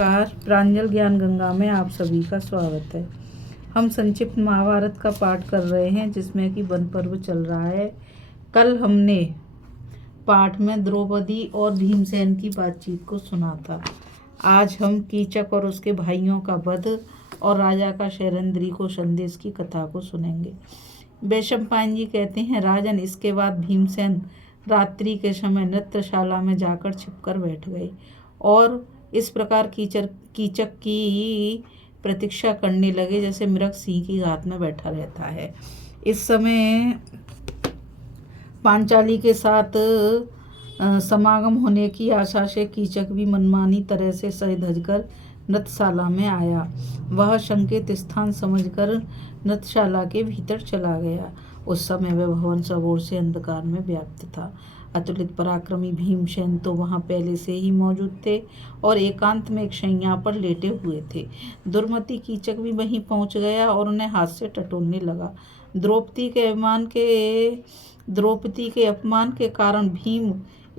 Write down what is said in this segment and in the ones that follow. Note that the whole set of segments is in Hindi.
नमस्कार। प्रांजल ज्ञान गंगा में आप सभी का स्वागत है। हम संक्षिप्त महाभारत का पाठ कर रहे हैं जिसमें कि वन पर्व चल रहा है। कल हमने पाठ में द्रौपदी और भीमसेन की बातचीत को सुना था। आज हम कीचक और उसके भाइयों का वध और राजा का शैरेंद्री को संदेश की कथा को सुनेंगे। वैशंपायन जी कहते हैं, राजन, इसके बाद भीमसेन रात्रि के समय नृत्यशाला में जाकर छिपकर बैठ गए और इस प्रकार कीचक की प्रतीक्षा करने लगे जैसे मृग सिंह की घात में बैठा रहता है। इस समय पांचाली के साथ समागम होने की आशा से कीचक भी मनमानी तरह से सज धज कर नृत्यशाला में आया। वह संकेत स्थान समझकर नृत्यशाला के भीतर चला गया। उस समय वह भवन सब ओर से अंधकार में व्याप्त था। अतुलित पराक्रमी भीमसेन तो वहां पहले से ही मौजूद थे और एकांत में एक शैया पर लेटे हुए थे। दुर्मति कीचक भी वहीं पहुंच गया और उन्हें हाथ से टटोलने लगा। द्रौपदी के अपमान के कारण भीम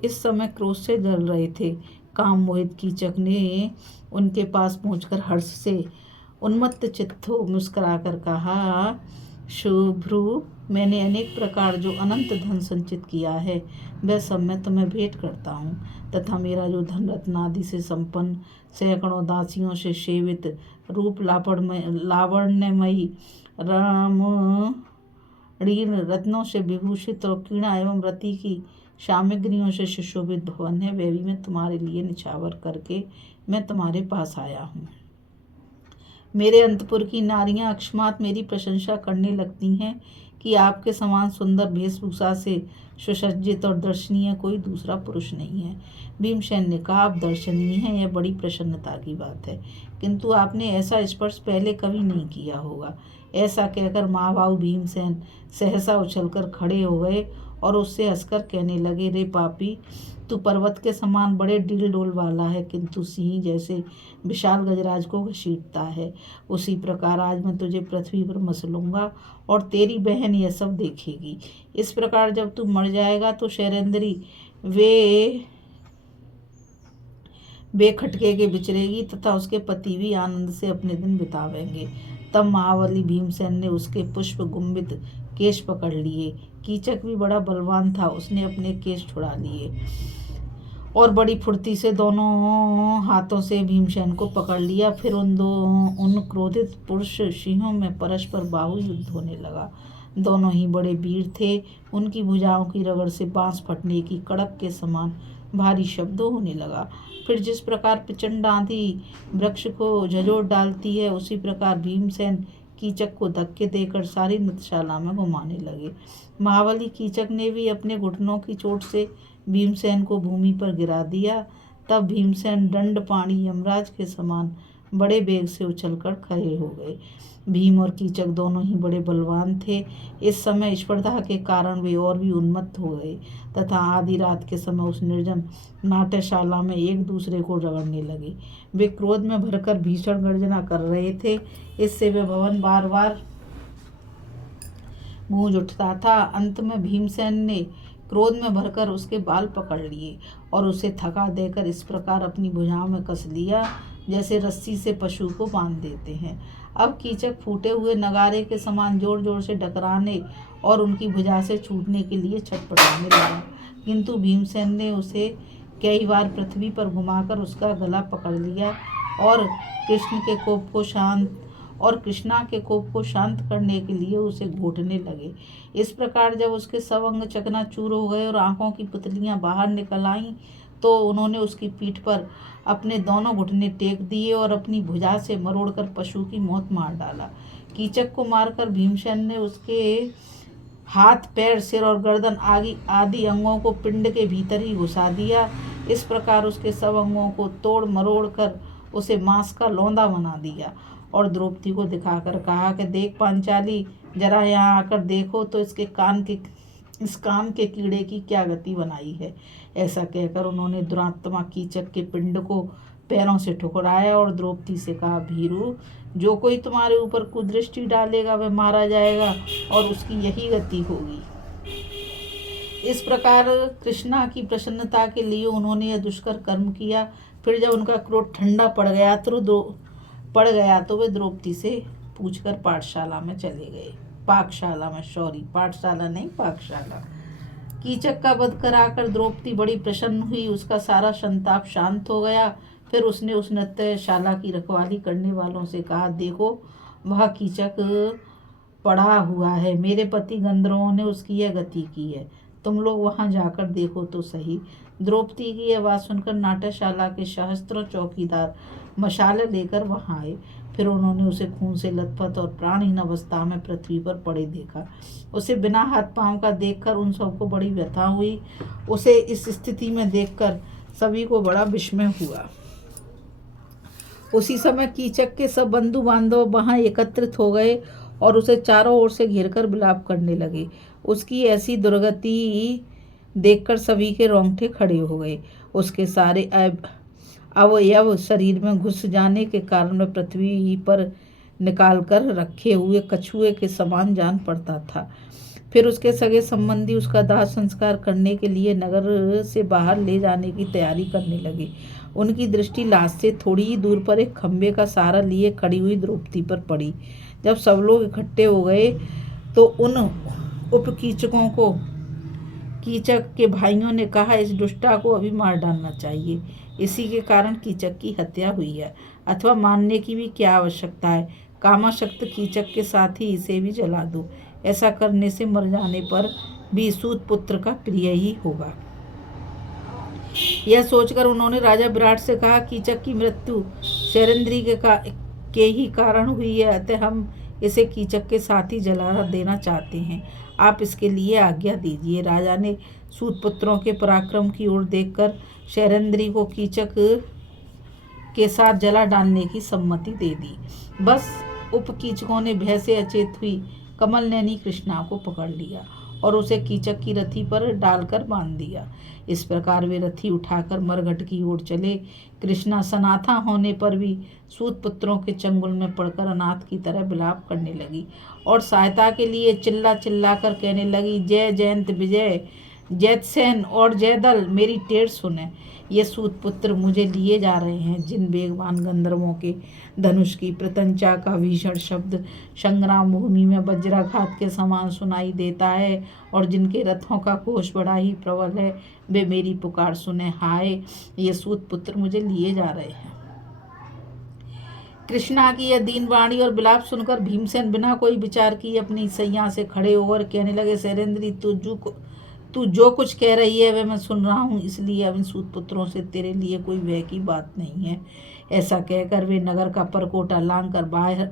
इस समय क्रोध से जल रहे थे। काम मोहित कीचक ने उनके पास पहुंचकर हर्ष से उन्मत्त चित्त हो मुस्कुराकर कहा, शुभ्रु, मैंने अनेक प्रकार जो अनंत धन संचित किया है वह सब मैं तुम्हें भेंट करता हूँ तथा मेरा जो धन रत्नादि से संपन्न सैकड़ों दासियों से सेवित रूप लावण्यमयी रामणीन रत्नों से विभूषित और कीणा एवं रति की सामग्रियों से सुशोभित भवन है, वह भी मैं तुम्हारे लिए निछावर करके मैं तुम्हारे पास आया हूँ। मेरे अंतपुर की नारियां अकस्मात मेरी प्रशंसा करने लगती हैं कि आपके समान सुंदर वेशभूषा से सुसज्जित और दर्शनीय कोई दूसरा पुरुष नहीं है। भीमसेन ने कहा, आप दर्शनीय हैं, यह बड़ी प्रसन्नता की बात है, किंतु आपने ऐसा स्पर्श पहले कभी नहीं किया होगा। ऐसा कहकर महाबाहु भीमसेन सहसा उछलकर खड़े हो गए और उससे हंसकर कहने लगे, रे पापी, तू पर्वत के समान बड़े डील डोल वाला है, किंतु सिंह जैसे विशाल गजराज को घसीटता है। उसी प्रकार आज मैं तुझे पृथ्वी पर मसलूंगा और तेरी बहन यह सब देखेगी। इस प्रकार जब तू मर जाएगा तो शैरेंद्री बेखटके के बिचरेगी तथा उसके पति भी आनंद से अपने दिन बितावेंगे। तब महाबली भीमसेन ने उसके पुष्प गुंबित केश पकड़ लिए। कीचक भी बड़ा बलवान था, उसने अपने केश छुड़ा लिए और बड़ी फुर्ती से दोनों हाथों से भीमसेन को पकड़ लिया। फिर उन क्रोधित पुरुष सिंहों में परस्पर बाहु युद्ध होने लगा। दोनों ही बड़े वीर थे। उनकी भुजाओं की रगड़ से बांस फटने की कड़क के समान भारी शब्द होने लगा। फिर जिस प्रकार प्रचंड आंधी वृक्ष को झंझोर डालती है, उसी प्रकार भीमसेन कीचक को धक्के देकर सारी नृत्यशाला में घुमाने लगे। महाबली कीचक ने भी अपने घुटनों की चोट से भीमसेन को भूमि पर गिरा दिया। तब भीमसेन दंड पाणी यमराज के समान बड़े वेग से उछलकर खड़े हो गए। भीम और कीचक दोनों ही बड़े बलवान थे। इस समय स्पर्धा के कारण वे और भी उन्मत्त हो गए तथा आधी रात के समय उस निर्जन नाट्यशाला में एक दूसरे को रगड़ने लगे। वे क्रोध में भरकर भीषण गर्जना कर रहे थे। इससे वे भवन बार बार गूंज उठता था। अंत में भीमसेन ने क्रोध में भरकर उसके बाल पकड़ लिए और उसे थका देकर इस प्रकार अपनी भुजाओं में कस लिया जैसे रस्सी से पशु को बांध देते हैं। अब कीचक फूटे हुए नगारे के समान जोर जोर से डकराने और उनकी भुजा से छूटने के लिए छटपटाने लगा, किंतु भीमसेन ने उसे कई बार पृथ्वी पर घुमाकर उसका गला पकड़ लिया और कृष्णा के कोप को शांत करने के लिए उसे घोटने लगे। इस प्रकार जब उसके सब अंग चकनाचूर हो गए और आंखों की पुतलियां बाहर निकल आईं, तो उन्होंने उसकी पीठ पर अपने दोनों घुटने टेक दिए और अपनी भुजा से मरोड़कर पशु की मौत मार डाला। कीचक को मारकर भीमसेन ने उसके हाथ, पैर, सिर और गर्दन आदि अंगों को पिंड के भीतर ही घुसा दिया। इस प्रकार उसके सब अंगों को तोड़ मरोड़ कर उसे मांस का लौंदा बना दिया और द्रौपदी को दिखाकर कहा कि देख पांचाली, जरा यहाँ आकर देखो तो इस कान के कीड़े की क्या गति बनाई है। ऐसा कहकर उन्होंने दुरात्मा कीचक के पिंड को पैरों से ठुकराया और द्रौपदी से कहा, भीरू, जो कोई तुम्हारे ऊपर कुदृष्टि डालेगा वह मारा जाएगा और उसकी यही गति होगी। इस प्रकार कृष्णा की प्रसन्नता के लिए उन्होंने यह दुष्कर कर्म किया। फिर जब उनका क्रोध ठंडा पड़ गया तो वे द्रौपदी से पूछकर पाठशाला में चले गए। पाकशाला में, सॉरी, पाठशाला नहीं, पाकशाला। कीचक का वध कराकर द्रौपदी बड़ी प्रसन्न हुई। उसका सारा संताप शांत हो गया। फिर उसने उस नृत्यशाला की रखवाली करने वालों से कहा, देखो वह कीचक पड़ा हुआ है। मेरे पति गंधर्वों ने उसकी यह गति की है। तुम लोग वहां जाकर देखो तो सही। द्रौपदी की यह बात सुनकर नाट्यशाला के सहस्त्रों चौकीदार मशाले लेकर वहां आए। फिर उन्होंने उसे खून से लथपथ और प्राणहीन अवस्था में पृथ्वी पर पड़े देखा। उसे बिना हाथ पांव का देखकर उन सबको बड़ी व्यथा हुई। उसे इस स्थिति में देखकर सभी को बड़ा विस्मय हुआ। उसी समय कीचक के सब बंधु बांधव वहां एकत्रित हो गए और उसे चारों ओर से घेरकर विलाप करने लगे। उसकी ऐसी दुर्गति देखकर सभी के रोंगटे खड़े हो गए। उसके सारे अवयव शरीर में घुस जाने के कारण वह पृथ्वी पर निकालकर रखे हुए कछुए के समान जान पड़ता था। फिर उसके सगे संबंधी उसका दाह संस्कार करने के लिए नगर से बाहर ले जाने की तैयारी करने लगे। उनकी दृष्टि लाश से थोड़ी ही दूर पर एक खंबे का सहारा लिए खड़ी हुई द्रौपदी पर पड़ी। जब सब लोग इकट्ठे हो गए तो उन उपकीचकों को कीचक के भाइयों ने कहा, इस दुष्टा को अभी मार डालना चाहिए। इसी के कारण कीचक की हत्या हुई है, अथवा मारने की भी क्या आवश्यकता है। कामाशक्त कीचक के साथ ही इसे भी जला दो। ऐसा करने से मर जाने पर भी सूत पुत्र का प्रिय ही होगा। यह सोचकर उन्होंने राजा विराट से कहा, कीचक की मृत्यु शैरेंद्री के ही कारण हुई है, अतः हम इसे कीचक के साथ ही जला देना चाहते हैं। आप इसके लिए आज्ञा दीजिए। राजा ने सूतपुत्रों के पराक्रम की ओर देखकर शैरेंद्री को कीचक के साथ जला डालने की सम्मति दे दी। बस उपकीचकों ने भय से अचेत हुई कमल नैनी कृष्णा को पकड़ लिया और उसे कीचक की रथी पर डालकर बांध दिया। इस प्रकार वे रथी उठाकर मरघट की ओर चले। कृष्णा सनाथा होने पर भी सूत पुत्रों के चंगुल में पड़कर अनाथ की तरह विलाप करने लगी और सहायता के लिए चिल्ला चिल्ला कर कहने लगी, जय जयंत विजय, जैतसेन और जयदल, मेरी टेर सुने। ये सूत पुत्र मुझे लिए जा रहे हैं। जिन बेगवान गंधर्वों के धनुष की प्रत्यंचा का भीषण शब्द संग्राम भूमि में वज्राघात के समान सुनाई देता है और जिनके रथों का घोष बड़ा ही प्रबल है, वे मेरी पुकार सुने। हाय, ये सूत पुत्र मुझे लिए जा रहे हैं। कृष्णा की यह दीन वाणी और विलाप सुनकर भीमसेन बिना कोई विचार किए अपनी सैया से खड़े होकर कहने लगे, शैरेंद्री, तू जो कुछ कह रही है वह मैं सुन रहा हूँ, इसलिए अब इन सूत पुत्रों से तेरे लिए कोई भय की बात नहीं है। ऐसा कहकर वे नगर का परकोटा लांघकर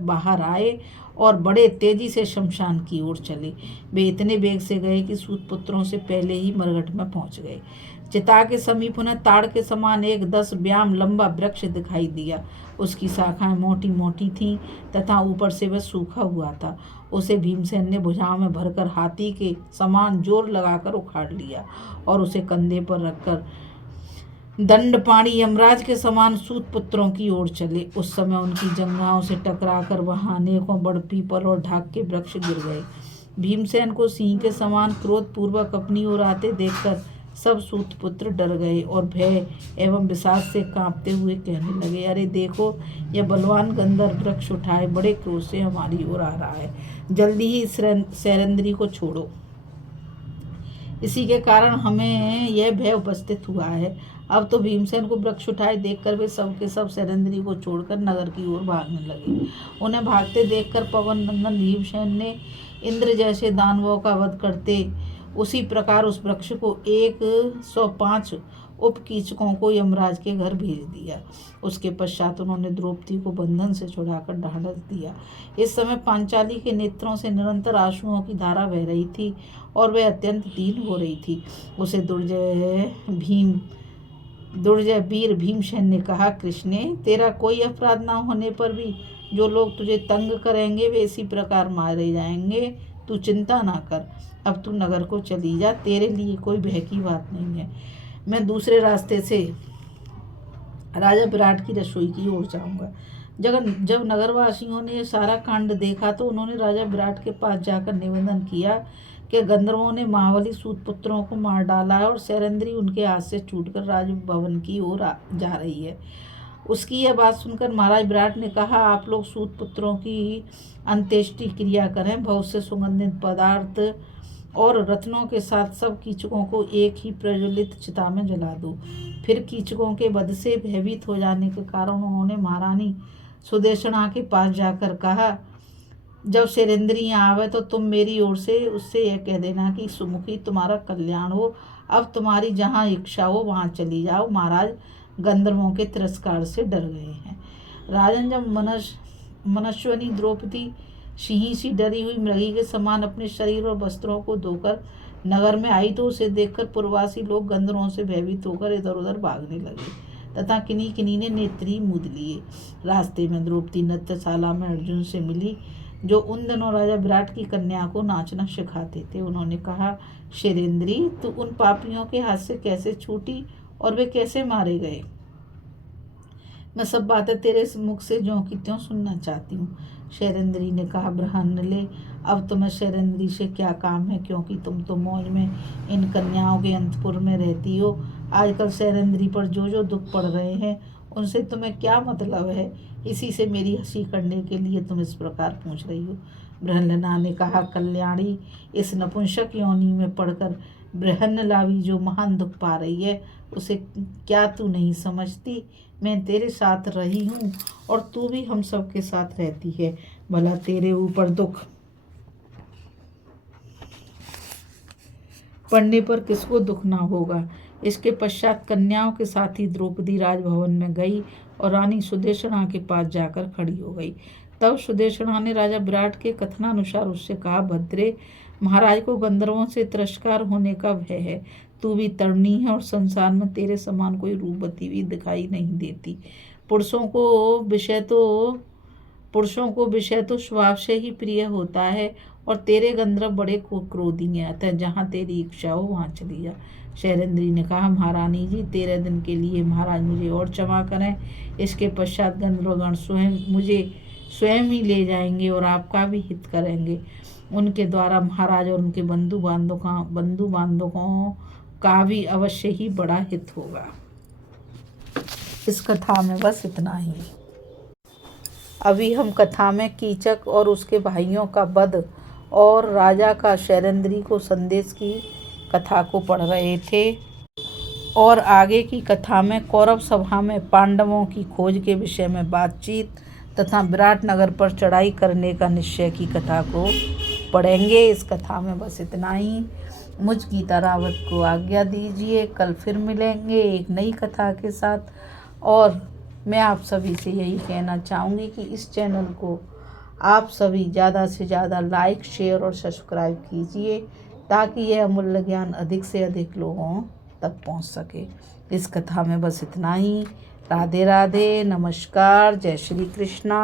बाहर आए और बड़े तेजी से शमशान की ओर चले। वे इतने वेग से गए कि सूत पुत्रों से पहले ही मरघट में पहुंच गए। चिता के समीप उन्हें ताड़ के समान एक 10 व्याम लंबा वृक्ष दिखाई दिया। उसकी शाखाएं मोटी मोटी थीं तथा ऊपर से वह सूखा हुआ था। उसे भीमसेन ने भुजाओं में भरकर हाथी के समान जोर लगाकर उखाड़ लिया और उसे कंधे पर रखकर दंडपाणी यमराज के समान सूत पुत्रों की ओर चले। उस समय उनकी जंघाओं से टकराकर वहां अनेकों बड़ पीपल और ढाक के वृक्ष गिर गए। भीमसेन को सिंह के समान क्रोध पूर्वक अपनी ओर आते देखकर सब सूतपुत्र डर गए और भय एवं विषाद से कांपते हुए कहने लगे, अरे देखो, यह बलवान गंधर्व वृक्ष उठाए बड़े क्रोध से हमारी ओर आ रहा है। जल्दी ही शैरेंद्री को छोड़ो। इसी के कारण हमें यह भय उपस्थित हुआ है। अब तो भीमसेन को वृक्ष उठाए देखकर वे सब के सब शैरेंद्री को छोड़कर नगर की ओर भागने लगे। उन्हें भागते देखकर पवन नंदन भीमसेन ने इंद्र जैसे दानवों का वध करते उसी प्रकार उस वृक्ष को 105 उपकीचकों को यमराज के घर भेज दिया। उसके पश्चात उन्होंने द्रौपदी को बंधन से छुड़ाकर ढांढस दिया। इस समय पांचाली के नेत्रों से निरंतर आंसुओं की धारा बह रही थी और वह अत्यंत दीन हो रही थी। उसे दुर्जय वीर भीमसेन ने कहा, कृष्णे, तेरा कोई अपराध न होने पर भी जो लोग तुझे तंग करेंगे वे इसी प्रकार मारे जाएंगे। तू चिंता ना कर, अब तू नगर को चली जा, तेरे लिए कोई भय की बात नहीं है। मैं दूसरे रास्ते से राजा विराट की रसोई की ओर जाऊंगा। जब नगरवासियों ने यह सारा कांड देखा तो उन्होंने राजा विराट के पास जाकर निवेदन किया कि गंधर्वों ने महाबली सूत पुत्रों को मार डाला है और शैलेंद्री उनके हाथ से छूटकर राजभवन की ओर जा रही है। उसकी यह बात सुनकर महाराज विराट ने कहा, आप लोग सूत पुत्रों की अंत्येष्टि क्रिया करें, बहुत से सुगंधित पदार्थ और रत्नों के साथ सब कीचकों को एक ही प्रज्वलित चिता में जला दो। फिर कीचकों के वध से भयभीत हो जाने के कारण उन्होंने महारानी सुदेशना के पास जाकर कहा, जब शैलेंद्री यहाँ आवे तो तुम मेरी ओर से उससे यह कह देना कि सुमुखी तुम्हारा कल्याण हो, अब तुम्हारी जहाँ इच्छा हो वहाँ चली जाओ। महाराज गंधर्वों के तिरस्कार से डर गए हैं। राजन, जब मनस्विनी द्रौपदी सिंही सी डरी हुई मृगी के समान अपने शरीर और वस्त्रों को धोकर नगर में आई तो उसे देखकर पूर्ववासी लोग गंधर्वों से भयभीत होकर इधर उधर भागने लगे तथा किन्हीं किन्हीं ने नेत्री मूंद लिए। रास्ते में द्रौपदी नृत्यशाला में अर्जुन से मिली, जो उन दिनों राजा विराट की कन्या को नाचना सिखाते थे। उन्होंने कहा, शैलेंद्री, तू उन पापियों के हाथ से कैसे छूटी और वे कैसे मारे गए? मैं सब बातें तेरे मुख से ज्यों की त्यों सुनना चाहती हूँ। शैलेंद्री ने कहा, बृहन्नले, अब तुम्हें शैलेंद्री से क्या काम है, क्योंकि तुम तो मौज में इन कन्याओं के अंतपुर में रहती हो। आजकल शैलेंद्री पर जो जो दुख पड़ रहे हैं उनसे तुम्हें क्या मतलब है? इसी से मेरी हंसी करने के लिए तुम इस प्रकार पूछ रही हो। बृहन्नला ने कहा, कल्याणी, इस नपुंसक योनि में पड़कर बृहन्नलावी जो महान दुख पा रही है उसे क्या तू नहीं समझती? मैं तेरे साथ रही हूँ और तू भी हम सब के साथ रहती है, भला तेरे ऊपर दुख पड़ने पर किसको दुख ना होगा। इसके पश्चात कन्याओं के साथ ही द्रौपदी राजभवन में गई और रानी सुदेशना के पास जाकर खड़ी हो गई। तब सुदेशना ने राजा विराट के कथनानुसार उससे कहा, भद्रे, महाराज को गंधर्वों से तिरस्कार होने का भय है। तू भी तरुणी है और संसार में तेरे समान कोई रूपवती भी दिखाई नहीं देती। पुरुषों को विषय तो स्वभाव से ही प्रिय होता है और तेरे गंधर्व बड़े क्रोधी हैं, अतः जहाँ तेरी इच्छा हो वहाँ चली जा। शैलेंद्री ने कहा, महारानी जी, 13 दिन के लिए महाराज मुझे और क्षमा करें। इसके पश्चात गंधर्वगण मुझे स्वयं ही ले जाएंगे और आपका भी हित करेंगे। उनके द्वारा महाराज और उनके बंधु बांधवों का भी अवश्य ही बड़ा हित होगा। इस कथा में बस इतना ही। अभी हम कथा में कीचक और उसके भाइयों का वध और राजा का शैलेंद्री को संदेश की कथा को पढ़ रहे थे और आगे की कथा में कौरव सभा में पांडवों की खोज के विषय में बातचीत तथा विराट नगर पर चढ़ाई करने का निश्चय की कथा को पढ़ेंगे। इस कथा में बस इतना ही। मुझ गीता रावत को आज्ञा दीजिए। कल फिर मिलेंगे एक नई कथा के साथ। और मैं आप सभी से यही कहना चाहूँगी कि इस चैनल को आप सभी ज़्यादा से ज़्यादा लाइक, शेयर और सब्सक्राइब कीजिए ताकि यह अमूल्य ज्ञान अधिक से अधिक लोगों तक पहुँच सके। इस कथा में बस इतना ही। राधे राधे, नमस्कार, जय श्री कृष्णा।